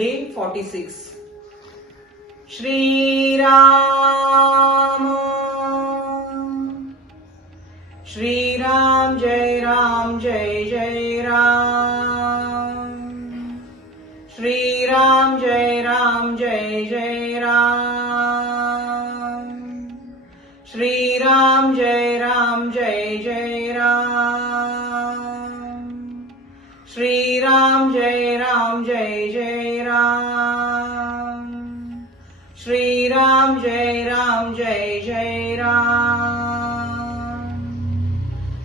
Day 46. Shri Ram, Shri Ram, Jai Ram, Jai Jai Ram. Shri Ram, Jai Ram, Jai Jai Ram. Shri Ram, Jai Ram, Jai Jai Ram. Shri Ram, Jai Ram, Jai Jai Ram. Shri Ram, Jai Ram, Jai Jai Ram.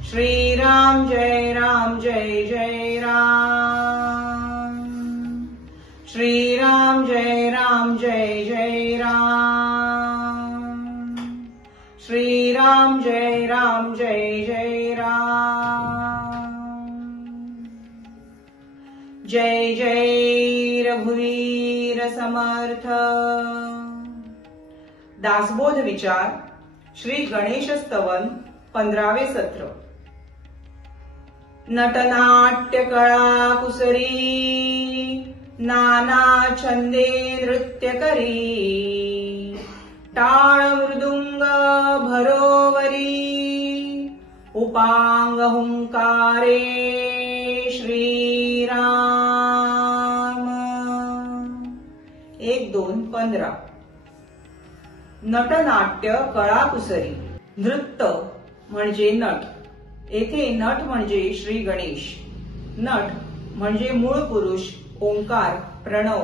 Shri Ram, Jai Ram, Jai Jai Ram. Shri Ram, Jai Ram, Jai Jai Ram. Shri Ram, Jai Ram, Jai Jai Ram. जय जय रघुवीर समर्थ. दासबोध विचार श्री गणेश स्तवन 15वे सत्र. नटनाट्य कळा कुसरी नाना छंदे नृत्य करी. टाळ मृदुंग भरोवरी उपांग हुंकारे श्री राम. 1-2-15. नटनाट्य कळा कुसरी. नृत्य म्हणजे नट. येथे नट म्हणजे श्री गणेश. नट म्हणजे मूळ पुरुष ओंकार प्रणव.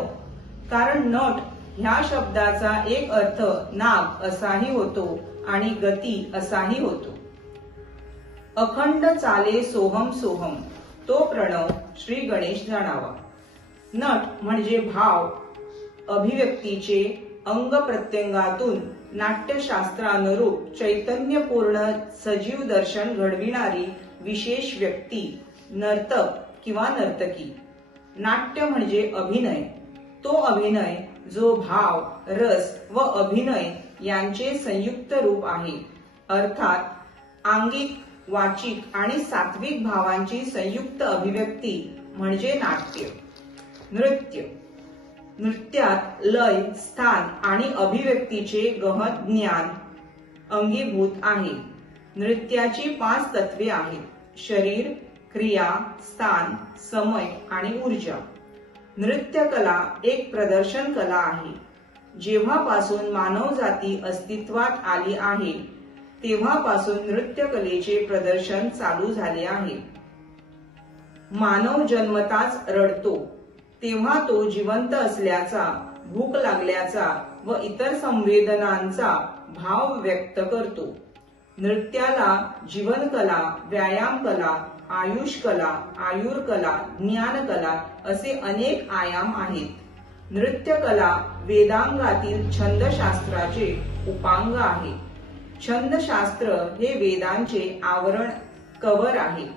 कारण नट ह्या शब्दाचा एक अर्थ नाग असाही होतो आणि गती असाही होतो. अखंड चाले सोहम सोहम तो प्रणव श्री गणेश जाणावा. नट म्हणजे भाव अभिव्यक्तीचे अंग प्रत्यंगातून नाट्यशास्त्रानुरूप चैतन्यपूर्ण सजीव दर्शन घडविणारी विशेष व्यक्ती नर्तक किंवा नर्तकी. नाट्य म्हणजे अभिनय. तो अभिनय जो भाव रस व अभिनय यांचे संयुक्त रूप आहे. अर्थात आंगिक वाचिक आणि सात्विक भावांची संयुक्त अभिव्यक्ती म्हणजे नाट्य. नृत्य नृत्यात लय स्थान आणि अभिव्यक्तीचे गहन ज्ञान अंगीभूत आहे. नृत्याची 5 तत्वे आहेत: शरीर, क्रिया, स्थान, समय आणि ऊर्जा. नृत्य कला एक प्रदर्शन कला आहे. जेव्हापासून मानवजाती अस्तित्वात आली आहे तेव्हापासून नृत्य कलेचे प्रदर्शन चालू झाले आहे. मानव जन्मताच रडतो तेव्हा तो जिवंत असल्याचा, भूक लागल्याचा व इतर संवेदनांचा भाव व्यक्त करतो. नृत्याला जीवनकला, व्यायाम कला, आयुष कला, आयुर्कला, ज्ञानकला असे अनेक आयाम आहेत. नृत्यकला वेदांगातील छंदशास्त्राचे उपांग आहे. छंदशास्त्र हे वेदांचे आवरण कवर आहे.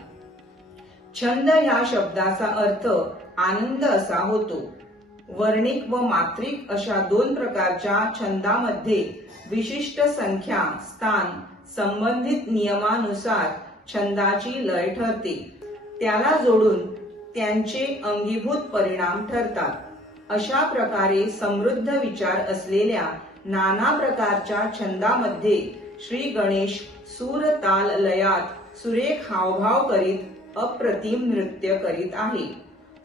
छंद ह्या शब्दाचा अर्थ आनंद असा होतो. वर्णिक व मात्रिक अशा 2 प्रकारच्या छंदामध्ये विशिष्ट संख्या, स्थान, संबंधित नियमानुसार छंदाची लय ठरते. त्याला जोडून त्यांचे अंगीभूत परिणाम ठरतात. अशा प्रकारे समृद्ध विचार असलेल्या नाना प्रकारच्या छंदामध्ये श्री गणेश सूर ताल लयात सुरेख हावभाव करीत अप्रतिम नृत्य करीत आहे.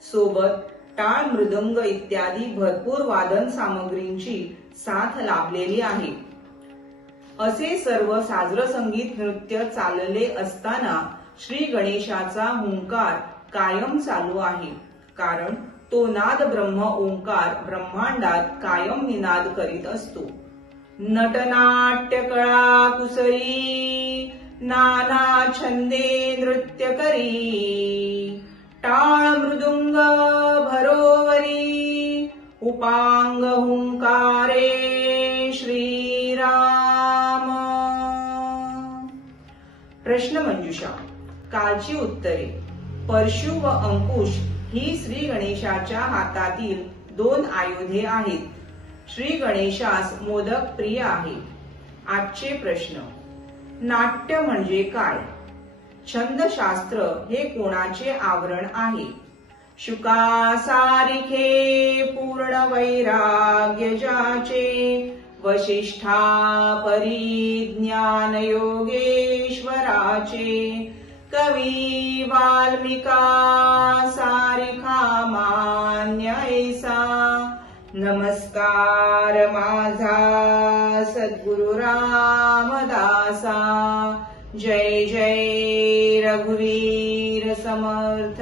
सोबत टाळ मृदंग इत्यादी भरपूर वादन सामग्रींची साथ लाभलेली आहे. असे सर्व साजरं संगीत नृत्य चालले असताना श्री गणेशाचा हुंकार कायम चालू आहे. कारण तो नाद ब्रह्म ओंकार ब्रह्मांडात कायम निनाद करीत असतो. नटनाट्य कळा कुसरी नाना छंदे नृत्य करी. टाळ मृदुंग भरोवरी उपांग हुंकारे श्री राम. प्रश्न मंजुषा. कालची उत्तरे. परशु व अंकुश ही श्री गणेशाच्या हातातील 2 आयुधे आहेत. श्री गणेशास मोदक प्रिय आहे. आजचे प्रश्न. नाट्य म्हणजे काय? छंदशास्त्र हे कोणाचे आवरण आहे? शुका सारिखे पूर्ण पूर्ण वैराग्य जाचे वशिष्ठा परी ज्ञान योगेश्वराचे कवी वाल्मिका सारिखा मान्य ऐसा नमस्कार माझा सद्गुरु रामदासा जय जय रघुवीर समर्थ।